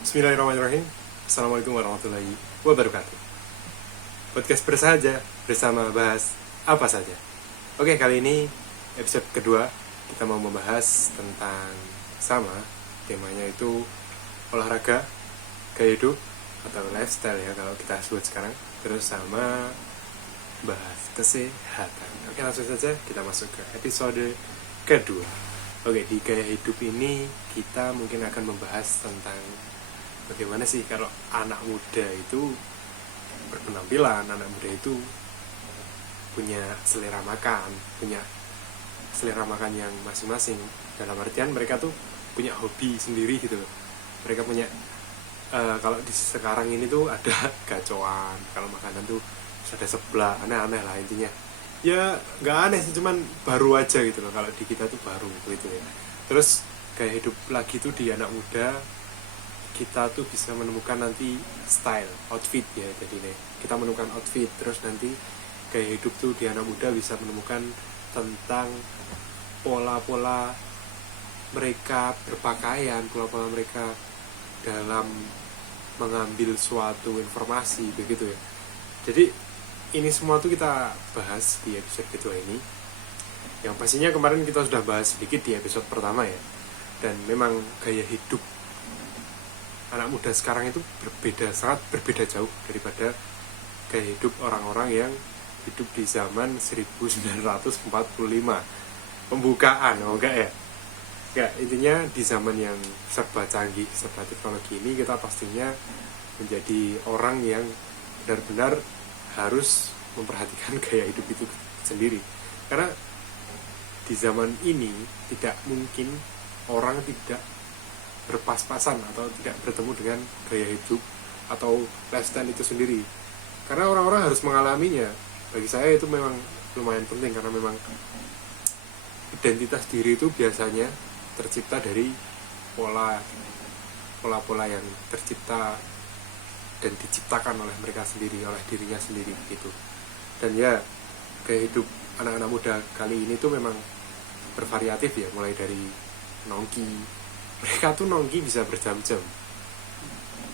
Bismillahirrahmanirrahim. Assalamualaikum warahmatullahi wabarakatuh. Podcast bersahaja bersama bahas apa saja. Oke, kali ini episode kedua kita mau membahas tentang sama temanya itu olahraga, gaya hidup atau lifestyle ya kalau kita sebut sekarang. Terus sama bahas kesehatan. Oke, langsung saja kita masuk ke episode kedua. Oke, di gaya hidup ini kita mungkin akan membahas tentang bagaimana sih kalau anak muda itu berpenampilan, anak muda itu punya selera makan yang masing-masing. Dalam artian mereka tuh punya hobi sendiri gitu loh. Mereka punya kalau di sekarang ini tuh ada gacoan, kalau makanan tuh ada sebelah, aneh-aneh lah intinya. Ya nggak aneh sih, cuman baru aja gitu loh. Kalau di kita tuh baru gitu ya. Terus gaya hidup lagi tuh di anak muda, kita tuh bisa menemukan nanti style, outfit ya. Jadi nih kita menemukan outfit, terus nanti gaya hidup tuh di anak muda bisa menemukan tentang pola-pola mereka berpakaian, pola-pola mereka dalam mengambil suatu informasi begitu ya. Jadi ini semua tuh kita bahas di episode kedua ini. Yang pastinya kemarin kita sudah bahas sedikit di episode pertama ya. Dan memang gaya hidup anak muda sekarang itu sangat berbeda jauh daripada gaya hidup orang-orang yang hidup di zaman 1945. Pembukaan, enggak ya? Enggak, intinya di zaman yang serba canggih, serba teknologi ini kita pastinya menjadi orang yang benar-benar harus memperhatikan gaya hidup itu sendiri. Karena di zaman ini tidak mungkin orang tidak berpas-pasan atau tidak bertemu dengan gaya hidup atau lifestyle itu sendiri. Karena orang-orang harus mengalaminya. Bagi saya itu memang lumayan penting, karena memang identitas diri itu biasanya tercipta dari pola-pola yang tercipta dan diciptakan oleh mereka sendiri, oleh dirinya sendiri begitu. Dan ya, gaya hidup anak-anak muda kali ini tuh memang bervariatif ya, mulai dari nongki. Mereka tuh nongki bisa berjam-jam.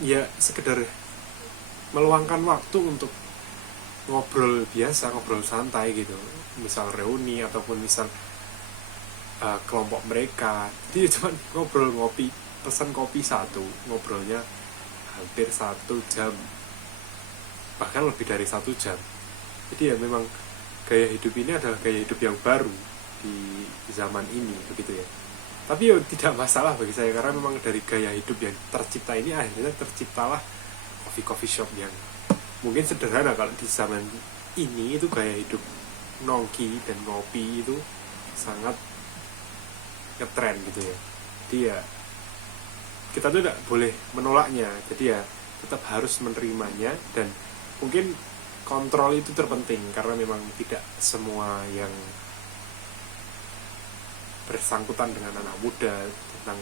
Ya sekedar meluangkan waktu untuk ngobrol biasa, ngobrol santai gitu. Misal reuni ataupun misal kelompok mereka. Jadi cuma ngobrol, ngopi, pesan kopi satu, ngobrolnya hampir 1 jam, bahkan lebih dari 1 jam. Jadi ya memang gaya hidup ini adalah gaya hidup yang baru di zaman ini begitu ya. Tapi ya tidak masalah bagi saya, karena memang dari gaya hidup yang tercipta ini akhirnya terciptalah coffee shop yang mungkin sederhana. Kalau di zaman ini itu gaya hidup nongki dan ngopi itu sangat ngetren gitu ya. Jadi ya kita tuh tidak boleh menolaknya, jadi ya tetap harus menerimanya. Dan mungkin kontrol itu terpenting, karena memang tidak semua yang bersangkutan dengan anak muda tentang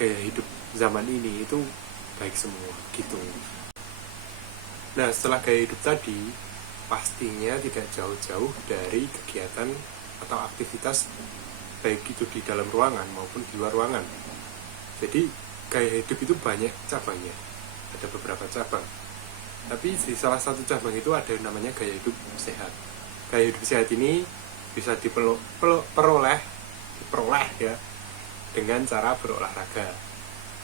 gaya hidup zaman ini itu baik semua gitu. Nah, setelah gaya hidup tadi, pastinya tidak jauh-jauh dari kegiatan atau aktivitas, baik itu di dalam ruangan maupun di luar ruangan. Jadi gaya hidup itu banyak cabangnya, ada beberapa cabang. Tapi di salah satu cabang itu ada yang namanya gaya hidup sehat. Gaya hidup sehat ini bisa diperoleh ya dengan cara berolahraga.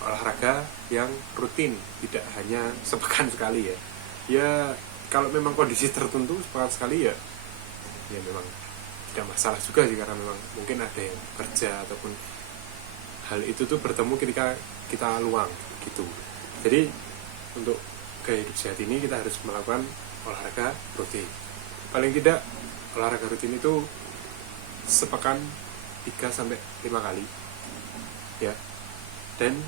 Olahraga yang rutin, tidak hanya sepekan sekali ya. Ya kalau memang kondisi tertentu sepekan sekali ya memang tidak masalah juga sih, karena memang mungkin ada yang kerja ataupun hal itu tuh bertemu ketika kita luang gitu. Jadi untuk gaya hidup sehat ini kita harus melakukan olahraga rutin. Paling tidak olahraga rutin itu sepekan 3-5 kali ya. Dan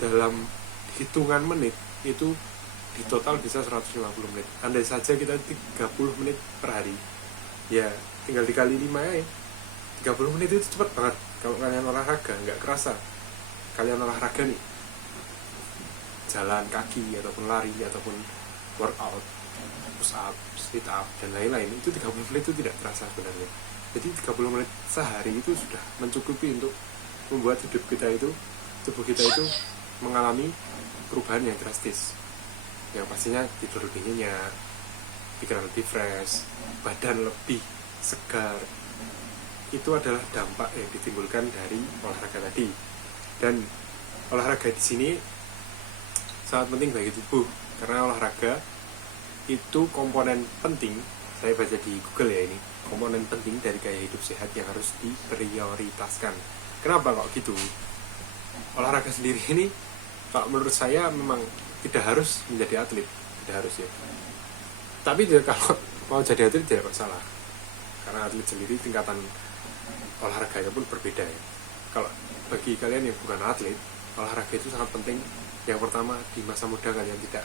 dalam hitungan menit itu di total bisa 150 menit. Andai saja kita 30 menit per hari, ya tinggal dikali 5 ya. 30 menit itu cepat banget kalau kalian olahraga, nggak kerasa kalian olahraga nih, jalan kaki ataupun lari ataupun workout, push up, sit up dan lain-lain, itu 30 menit itu tidak terasa sebenarnya. Jadi 30 menit sehari itu sudah mencukupi untuk membuat tubuh kita itu mengalami perubahan yang drastis. Yang pastinya tidur lebih nyenyak, pikiran lebih fresh, badan lebih segar. Itu adalah dampak yang ditimbulkan dari olahraga tadi. Dan olahraga di sini sangat penting bagi tubuh, karena olahraga itu komponen penting. Saya baca di Google ya, ini komponen penting dari gaya hidup sehat yang harus diprioritaskan. Kenapa kok gitu? Olahraga sendiri ini kalau menurut saya memang tidak harus menjadi atlet, tidak harus ya. Tapi kalau mau jadi atlet tidak masalah, karena atlet sendiri tingkatan olahraganya pun berbeda ya. Kalau bagi kalian yang bukan atlet, olahraga itu sangat penting. Yang pertama, di masa muda kalian tidak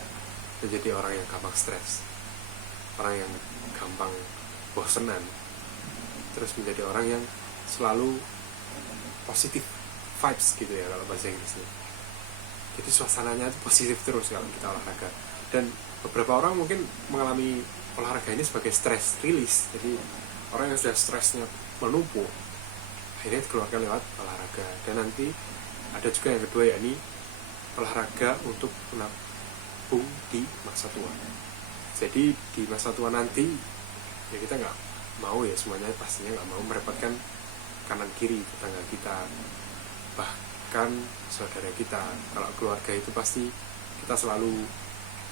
menjadi orang yang gampang stres, orang yang gampang bosenan, terus menjadi orang yang selalu positif vibes gitu ya kalau bahasa Inggrisnya. Jadi suasananya itu positif terus kalau kita olahraga. Dan beberapa orang mungkin mengalami olahraga ini sebagai stress release. Jadi orang yang sudah stresnya menumpuk, akhirnya dikeluarkan lewat olahraga. Dan nanti ada juga yang kedua, yakni olahraga untuk menabung di masa tua. Jadi di masa tua nanti ya kita nggak mau ya, semuanya pastinya nggak mau merepotkan kanan kiri tetangga kita, bahkan saudara kita. Kalau keluarga itu pasti kita selalu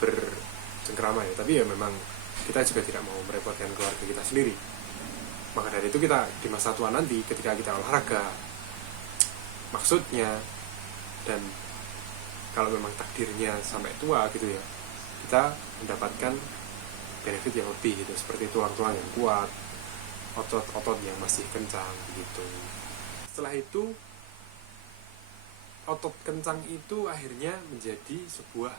bercengkrama ya, tapi ya memang kita juga tidak mau merepotkan keluarga kita sendiri. Maka dari itu kita di masa tua nanti ketika kita olahraga, maksudnya, dan kalau memang takdirnya sampai tua gitu ya, kita mendapatkan benefit yang lebih gitu, seperti tulang-tulang yang kuat, otot-otot yang masih kencang begitu. Setelah itu otot kencang itu akhirnya menjadi sebuah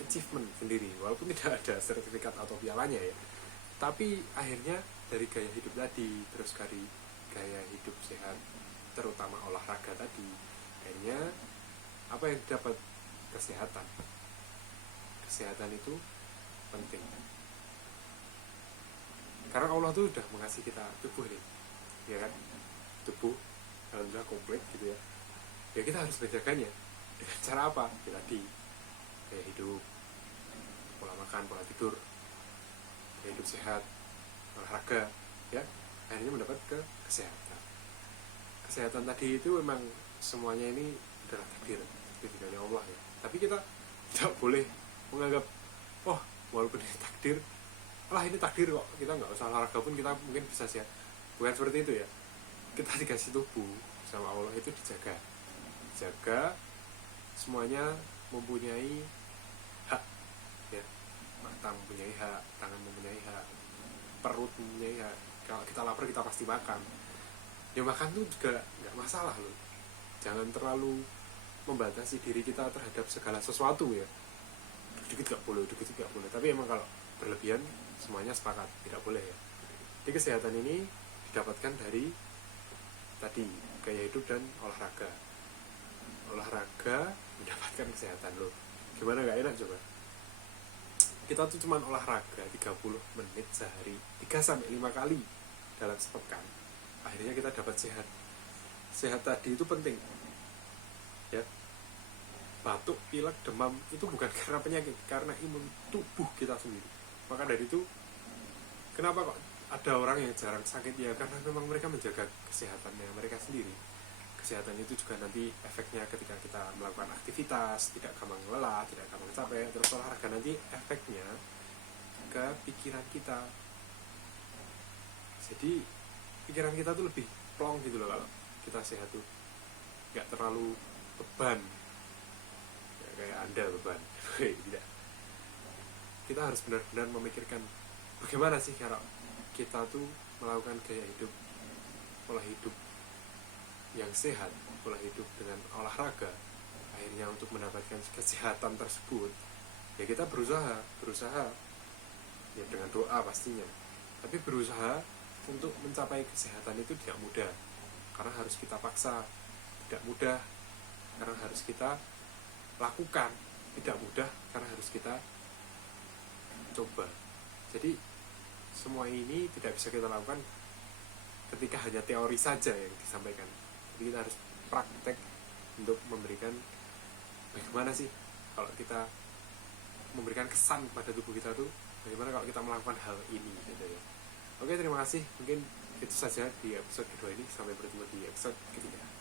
achievement sendiri, walaupun tidak ada sertifikat atau pialanya ya. Tapi akhirnya dari gaya hidup tadi, terus dari gaya hidup sehat, terutama olahraga tadi, akhirnya apa yang dapat? Kesehatan. Kesehatan itu penting, karena Allah tuh udah mengasih kita tubuh nih, ya kan? Tubuh alhamdulillah komplit gitu ya. Ya kita harus menjaganya. Dengan cara apa? Ya tadi, gaya hidup, pola makan, pola tidur, gaya hidup sehat, olahraga, ya akhirnya mendapat kesehatan. Kesehatan tadi itu memang semuanya ini adalah takdir dari Allah ya. Tapi kita tidak boleh menganggap, oh walaupun ini takdir, ini takdir kok, kita nggak usah olahraga pun kita mungkin bisa sehat. Bukan seperti itu ya. Kita dikasih tubuh sama Allah itu dijaga, semuanya mempunyai hak ya. Mata mempunyai hak, tangan mempunyai hak, perut mempunyai hak. Kalau kita lapar kita pasti makan. Ya makan tuh juga nggak masalah loh. Jangan terlalu membatasi diri kita terhadap segala sesuatu ya. Dikit nggak boleh, dikit nggak boleh. Tapi emang kalau berlebihan semuanya sepakat tidak boleh ya. Jadi kesehatan ini didapatkan dari tadi gaya hidup dan olahraga. Olahraga mendapatkan kesehatan loh. Gimana nggak enak coba? Kita tuh cuma olahraga 30 menit sehari, 3-5 kali dalam sepekan. Akhirnya kita dapat sehat. Sehat tadi itu penting. Ya. Batuk, pilek, demam itu bukan karena penyakit, karena imun tubuh kita sendiri. Maka dari itu, kenapa kok ada orang yang jarang sakit? Ya karena memang mereka menjaga kesehatannya mereka sendiri. Kesehatan itu juga nanti efeknya ketika kita melakukan aktivitas, tidak gampang lelah, tidak gampang capek. Terus olahraga nanti efeknya ke pikiran kita. Jadi pikiran kita tuh lebih plong gitu loh kalau kita sehat tuh, nggak terlalu beban ya, kayak Anda beban. Tidak. Kita harus benar-benar memikirkan bagaimana sih cara kita tuh melakukan gaya hidup, pola hidup yang sehat, pola hidup dengan olahraga. Akhirnya untuk mendapatkan kesehatan tersebut ya kita berusaha ya dengan doa pastinya. Tapi berusaha untuk mencapai kesehatan itu tidak mudah, karena harus kita paksa. Tidak mudah karena harus kita lakukan, tidak mudah karena harus kita coba. Jadi semua ini tidak bisa kita lakukan ketika hanya teori saja yang disampaikan. Jadi kita harus praktek untuk memberikan bagaimana sih kalau kita memberikan kesan pada tubuh kita tuh, bagaimana kalau kita melakukan hal ini gitu ya. Oke, terima kasih. Mungkin itu saja di episode kedua ini. Sampai bertemu di episode ketiga.